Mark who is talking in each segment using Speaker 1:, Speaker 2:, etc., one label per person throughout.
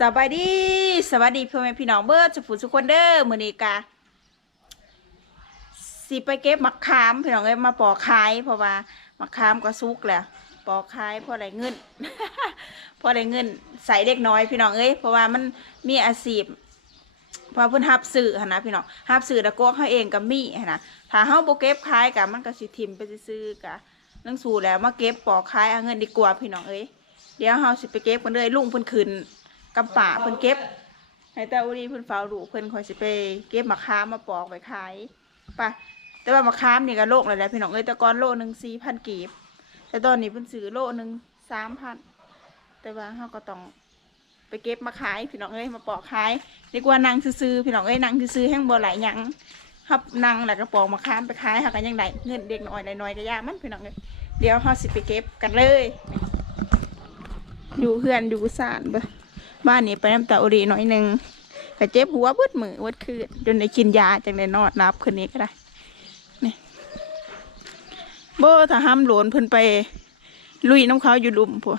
Speaker 1: สบายดีสวัสดีพ่อแม่พี่น้องเบิร์ดสุขุสุขคนเด้อมือนีกะสิไปเก็บมะขามพี่น้องเอ้ยมาปอกขายเพราะว่ามะขามก็สุกแล้วปอกขายเพราะอะไรเงินเพราะอะไรเงินใส่เด็กน้อยพี่น้องเอ้ยเพราะว่ามันมีอาชีพเพราะว่าเพิ่นรับซื้อหนะพี่น้องรับซื้อแล้วก็เขาเองก็มีหั่นะถ้าเฮาโบเก็บขายกะมันก็สิทิมไปซื่อกะเรื่องสู่แล้วมาเก็บปอกขายเอาเงินดีกว่าพี่น้องเอ้ยเดี๋ยวเฮาสิไปเก็บกันเลยลุงเพิ่นขึ้น กำป่าเพิ่นเก็บให้ต่อุรีเพิ่นเฝ้าดูเพิ่นคอยสิไปเก็บมะขามมาปอกไปขายไป่ะแต่ว่ามะขามนี่ก็โลกเลยแหละพี่น้องเอ้ยแต่ก่อนโลหนึ่งสี่พันกีบ แต่ตอนนี้เพิ่นซื้อโลหนึ่งสามพันแต่ว่าเฮาก็ต้องไปเก็บมาขายพี่น้องเอ้ยมาปอกขายดีกว่านั่งซื้อพี่น้องเอ้ยนั่งซื้อแห้งบ่หลยังครับนั่งแล้วก็ปอกมะขามไปขายหากันยังไงเงินเด็กน้อยน้อยๆก็ยากมันพี่น้องเอ้ยเดี๋ยวเฮาสิไปเก็บกันเลย อยู่เพื่อนอยู่ศาลเบ่ บ้านนี้ไปน้ำตาอุรีหน่อยหนึ่งก็เจ็บหัวเบิดมือเบิดคืนจนได้กินยาจังได้นอนนับคืนนี้ก็ได้นี่โบถ้าห้ามหลวนเพิ่นไปลุยน้ำเขาอยู่ลุมพวก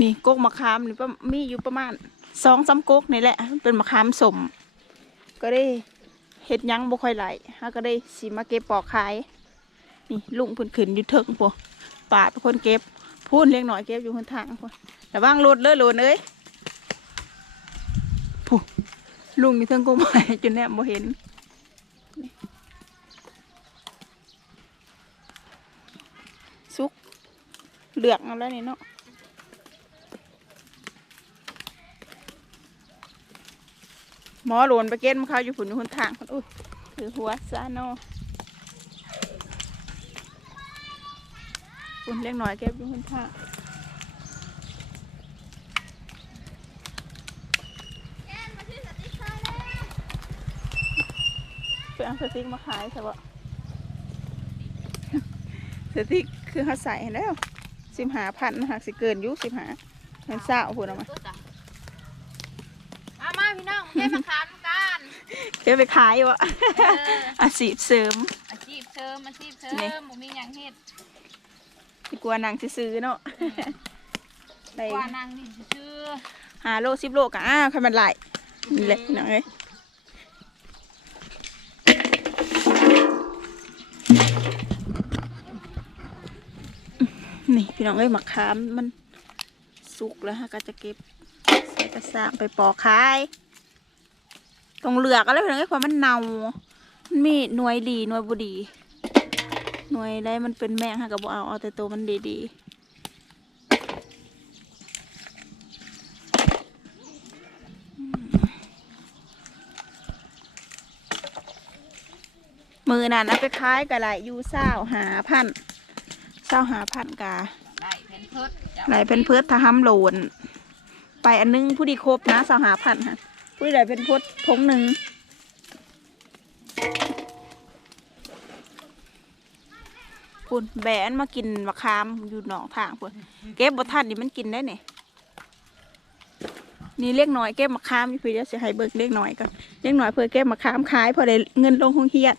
Speaker 1: นี่กกมะขามนี่ประมีอยู่ประมาณสองสามกกนี่แหละ เป็นมะขามสม ก็ได้เห็ดยั้งบ่ค่อยไหลฮะก็ได้สีมาเก็บปอกขาย นี่ลุงเพิ่นขึ้นอยู่เถิงพวกป่าเป็นคนเก็บ พูนเลี้ยงหน่อยเก็บอยู่คนทางพนระวังรถเลยโหลนเอ้ยผู้ลุงอยู่เทั้งกุ้งไม้จนแนบบ่เห็นนี่สุกเหลืองเอาแล้วนี่เนาะหมอหลวนไปเก็ตมาเขาอยู่ฝุ่นอยู่คนทางคนอุ้ยถือหัวซาโน ฝุ่นเลี้ยงหน่อยเก็บอยู่คนทางไปเอาสติ๊กมาขายใช่ปะสติ๊กคือเขาใส่ให้แล้วสิบหาพันหากสิเกินอยุสิบหาเงินเศร้าพูดออกมา
Speaker 2: มามาพี่น้องเก็บมะขามกัน
Speaker 1: เก็บไปขายวะ
Speaker 2: เออ
Speaker 1: อาชีพเสริม
Speaker 2: อาชีพเสริมอาชีพเสริ
Speaker 1: นี่
Speaker 2: มบ่มีหยังเฮ็ด
Speaker 1: ดีกว่านางซื้อๆเนาะได้
Speaker 2: กว่านางนี่ชื่อ
Speaker 1: หาโลสิบโลกะอ้าวคันมันไหลนี่แหละพี่น้องเอ้ยนี่พี่น้องเอ้ยมะขามมันสุกแล้วฮะก็จะเก็บใส่กระสางไปปอกขายต้องเลือกอะไรพี่น้องเอ้ยเพราะมันเน่ามันมีหน่วยดีหน่วยบุดี หน่วยได้มันเป็นแมงฮะกับเอาเอาแต่ตัวมันดีๆมือนั่นนะไปขายกะไรอยู่เศร้าหาพันเศร้าหาพันกา
Speaker 2: ได้เพนเพิดจ้ะ
Speaker 1: ไหลเป็นเพื่อทำโหลน ไปอันนึงผู้ดีครบนะเศร้าหาพันค่ะผู้ดีไหลเป็นพดพงหนึ่ง พุ่นแบนมากินมะขามอยู่หนองทางพุ่นเก็บบทันนี่มันกินได้เนี่ยนี่เล็กน้อยเก็บมะขามพี่เดี๋ยวจะให้เบิกเล็กน้อยก่อนเล็กน้อยเพื่อเก็บมะขามขายพอได้เงินลงห้องเฮียน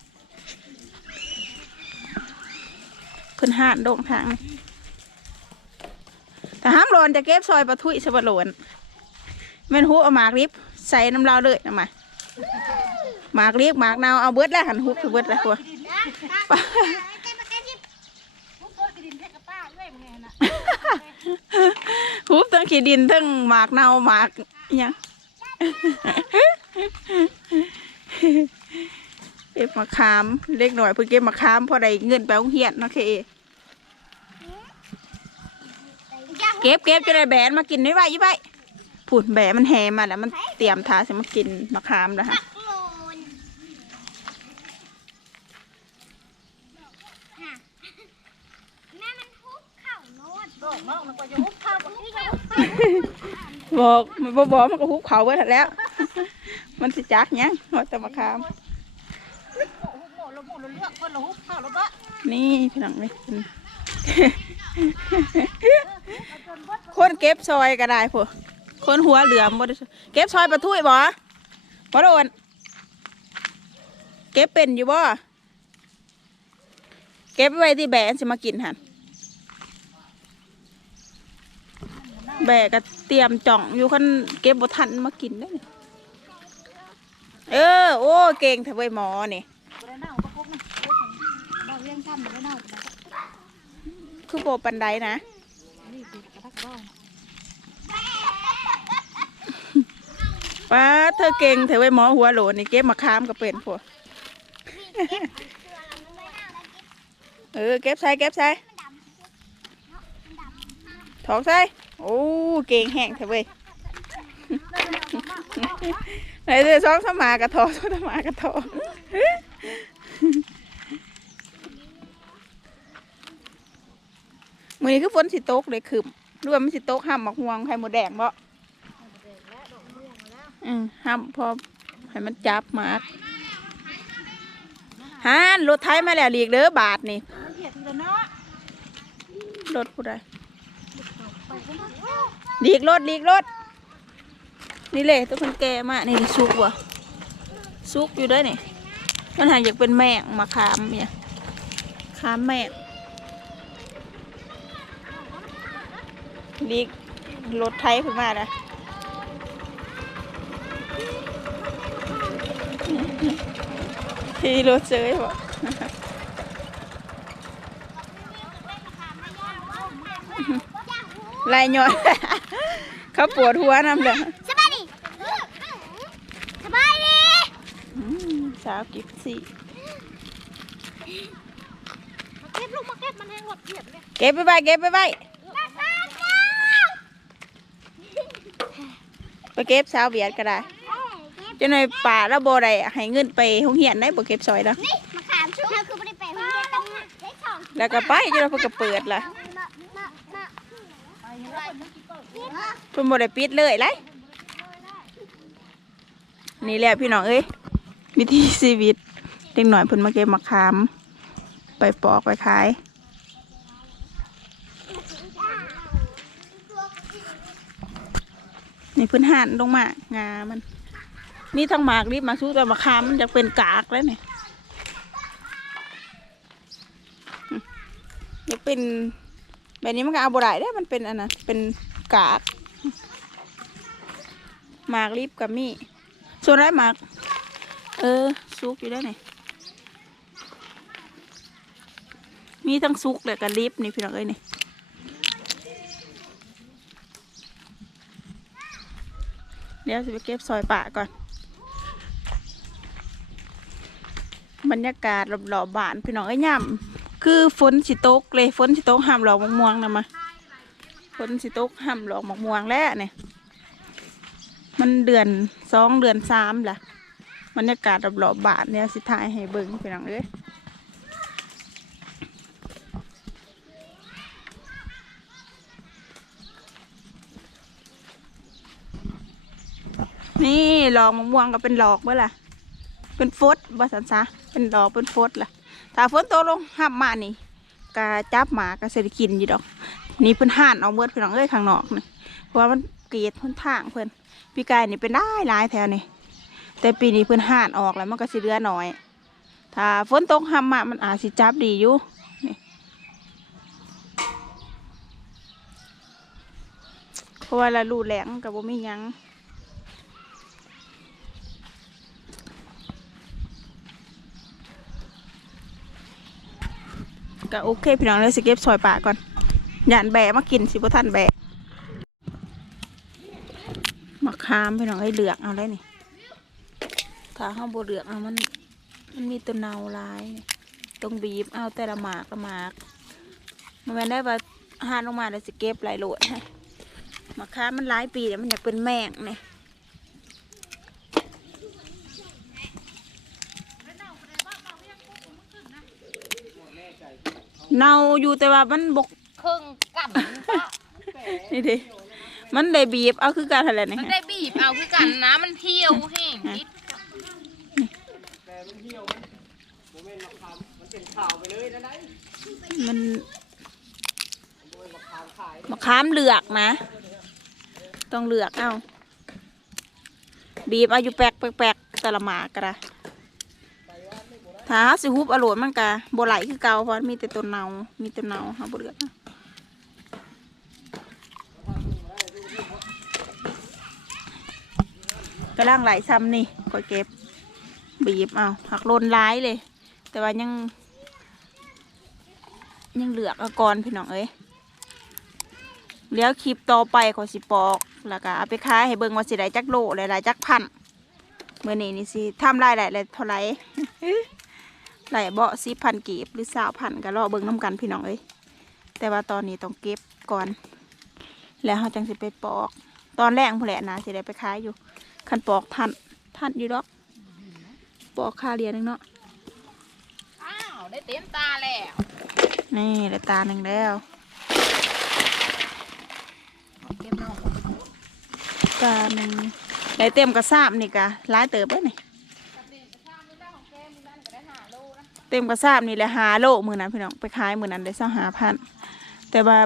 Speaker 1: เพิ่นห่านโด่งทางนี่แต่ห้ามโลนจะเก็บซอยปลาทุยสบโลนแม่นฮุบเอาหมากริบใส่น้ำลาเลยนะมาหมากริบหมากนาวเอาเบิดแล้วหันฮุบเบิดแล้วหัว ฮุบทั้งขี้ดินทั้งหมากเน่าหมากยังเก็บมะขามเล็กหน่อยเพื่อเก็บมะขามพอได้เงินไปโรงเรียนเนะเคเก็บเก็บจะได้แบนมากินไม่ไหวยี่ไหวผุดแบนมันแหมาแล้วมันเตรียมทาจะมากินมะขามแล้วฮะ
Speaker 3: แม่มันทุบเข่าโน้ต
Speaker 2: บอกน้องมันก็จะหุบข้าวบ่นี่ก็
Speaker 1: บอกมันบบอกมันก็ฮุบเขาไว้แล้ว มันสิจักหยังว่าแต่มะขาม
Speaker 2: หุบโหละโหละเลือกเพิ่นละหุบข้าวละบะ
Speaker 1: นี่พี่น้องนี่คนเก็บซอยก็ได้พวกคนหัวเหลือมบ่ได้ซอยเก็บซอยปลาทุยบ่บ่โดนเก็บเป็นอยู่บ่เก็บไว้ที่แบนสิมากินหัน
Speaker 2: หน้า
Speaker 1: แบกก็เตรียมจ่องอยู่คันเก็บบทันมากินได้ เออ โอ้เก่งเถอะเว้ยหมอนี่
Speaker 2: บ่ได้เน่าประกบนะบ่ย
Speaker 1: คือโบปันไดนะ
Speaker 2: นี่คือกระ
Speaker 1: ป้าเธอเก่งเถอะเว้หมอหัวโหลนนี่เก็บมาค้ามก็เป็นพวเออเก็บใส่เก็บใส่ ถอกใส่โอ้เก่งแห้งเถอะเว้ยไหนเดี๋ยวสองสมากระทอสองสมากระทอมือนี้คือฝนสิตกเลยคืมรวามันสิตกห้ามหมักห่วงไข่หมดแดงบ่อืมห้ามพอให้มันจับหมากฮานรถไทยมาแล้วหลีกเด้อบาทนี่
Speaker 2: มันเพียดเลยเนาะ
Speaker 1: รถผู้ใด
Speaker 2: ไปกันเนาะ
Speaker 1: หลีกรถหลีกรถนี่เลยตัวคนแก่มากนี่สุกวะสุกอยู่ด้วยนี่มันหาอยากเป็นแมงมาขามเนี่ยขามแมงหลีกรถไทยขึ้นมาเลยที่รถเจยบ่ ลายย้อนเขาปวดหัวนำเด้อ
Speaker 3: สบายดีสบายดี
Speaker 1: อืมสาวกิฟซี่
Speaker 2: มาเก็บลูกมาเก็บมันแห้งหมดเพียดเลย
Speaker 1: เก็บไปไว้เก็บไปไว้ไปเก็บสาวเบียดก็ได้จะในอยป่าแล้วโบได้ให้เงินไปห้องเหียนได้บ่เก็บซอยแล้ว
Speaker 3: นี่มาขามชุบเราคือไม่ได้ไปโรงเรียนตั้งนะได้สอง
Speaker 1: แล้วก็ไปจะเราเพิ่นก็เปิดล่ะ
Speaker 3: มามามา
Speaker 1: เพิ่นบ่ได้ปิดเลยไรนี่แหละพี่น้องเอ้ยวิธีชีวิตเด็กหน่อยเพิ่นมาเก็บมะขาม ไปปอกไปขายนี่พื้นห่านลงมางามันมีทั้งหมากรีบมาสู้แต่มะขามมันจะเป็นกากแล้วเนี่ยอืมอยากเป็น แบบนี้มันก็เอาบ่ได้ได้มันเป็นอันนั้นเป็นกากหมากรีบกับมี่ส่วนไรหมาก เออซุกอยู่ได้ไหนมีทั้งซุกเลยกับรีบนี่พี่น้องเอ้ยนี่เดี๋ยวจะไปเก็บซอยป่าก่อน บรรยากาศรอบๆบบ้านพี่น้องไอ้ยย่ำ คือฝนสิตกเลยฝนสิตกห้ามหลอกมะม่วงนะมาฝนสิตกห้ามหลอกมะม่วงแล้วเนี่ยมันเดือนสองเดือนสามล่ะบรรยากาศรอบๆบ้านเนี่ยสิถ่ายให้เบิ่งพี่น้องเอ้ยนี่หลอกมะม่วงก็เป็นหลอกเมื่อล่ะ เป็นฟดบาสันซะเป็นดอกเป็นฟดล่ะ ถ้าฝนตกลงห้ามมานี่กะจับหมากะเสได็กินอยู่ดอก นี่เพิ่นห่านเอาเบิดพี่น้องเอ้ยข้างนอกนี่เพราะว่ามันเกลียดเพิ่นทางเพิ่นปีกายนี่เป็นได้หลายแถวนี่แต่ปีนี้เพิ่นห่านออกแล้วมันก็สิเหลือน้อย ถ้าฝนตกห้ามมามันอาจสิจับดีอยู่นี่เพราะว่าละลูแหลงกับบ่มีหยัง ก็โอเคพี่น้องเลยสิเก็บซอยป่าก่อนหยานแบะมากินสิบ่ทันแบะมะขามพี่น้องไอ้เหลือกเอาได้นี่ถ้าห้าบ่เหลือกเอามันมันมีตัวเนาลายต้องบีบเอาแต่ละหมากละหมากมันแม่ได้ว่าหานลงมาแล้วสิเก็บหลายโหลดให้มะขามมันหลายปีแล้วมันอยากเป็นแมงนี่ เนาอยู่แต่ว่ามันบก
Speaker 2: ครึ่งกับ
Speaker 1: นี่ดิมันได้บีบเอาคือการอะไรเนี่ย
Speaker 2: มันได้บีบเอาคือกันนะมันเที่ยวแห้งนิด
Speaker 1: มันมะขามเหลือกนะ ต้องเหลือกเอาบีบเอาอยู่แปลกแปลกๆแต่ละหมากกระ ถ้าสิฮุบอโลดมันกะบ่ไหลคือเกาเพราะมีแต่ต้นเนา มีแต่เนาฮะบ่เลือกกระล่างไหลซ้ำนี่ก็เก็บบีบเอาหักโลนร้ายเลย แต่ว่ายัง ยังเหลือกอากรพี่น้องเอ้ยแล้วคลิปต่อไปขอสิปอก แล้วก็เอาไปค้าให้เบิ่งว่าสิได้จักโลหลายๆจักพันเมื่อนี้นี่สิทำรายได้เลยเท่าไหร่ ไหลเบาสิพันกีบหรือสาวพันก็รอเบิ่งน้ำกันพี่น้องเอ้ยแต่ว่าตอนนี้ต้องเก็บก่อน แล้วเขาจังสิไปปอก ตอนแรกผู้แหละนะสิได้ไปขายอยู่คันปอกทันทันอยู่ดอก ปอกค่าเรียนหนึงเนาะ
Speaker 2: อ้าวได้เต็มตาแล้ว
Speaker 1: นี่ได้ตาหนึ่งแล้ว
Speaker 2: เก็บเนาะ
Speaker 1: ตาหนึ่งได้เต็มกระซาบนี่กะร้ายเติบเลยนี่ เต็มกระซาบนี่แหละหาโลมือนั้นพี่น้องไปขายมือนั้นได้เศร้าหาพันแต่ว่า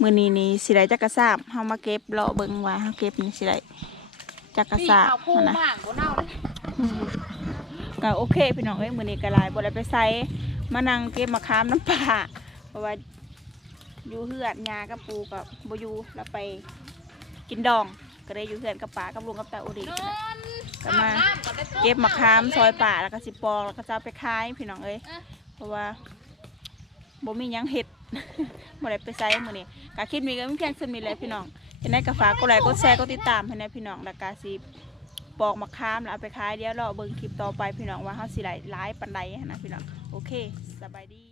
Speaker 1: มือนี้นี่สิได้จักกระซาบเฮามาเก็บเลาะเบิ่งว่าเฮาเก็บนี่สิได้จักกระซาบนะ
Speaker 2: ก็
Speaker 1: โอเคพี่น้องเอ้ยมือนี้ก็หลายบ่ได้ไปใส่มานั่งเก็บมะขามน้ำปลาเพราะว่าอยู่เฮือนยากับปูกับบอยู่แล้วไปกินดอง ก็ได้อยู่เฮือนกับป๋ากับลุงกับตาอุดิ ก็มาเก็บมะขามซอยป่าแล้วก็สิปอกแล้วก็จะเอาไปขายพี่น้องเอ้ย
Speaker 2: เพ
Speaker 1: ราะว่าบ่มีหยังเฮ็ด บ่ได้ไปใส่มื้อนี้ก็คลิปนี้ก็มีเพียงเท่านี้แหละพี่น้องยังไงก็ฝากกดไลค์กดแชร์กดติดตามให้นะพี่น้องแล้วก็สิปอกมะขามแล้วเอาไปขายเดี๋ยวรอเบิ่งคลิปต่อไปพี่น้องว่าเฮาสิได้หลายปานใดนะพี่น้องโอเคสบายดี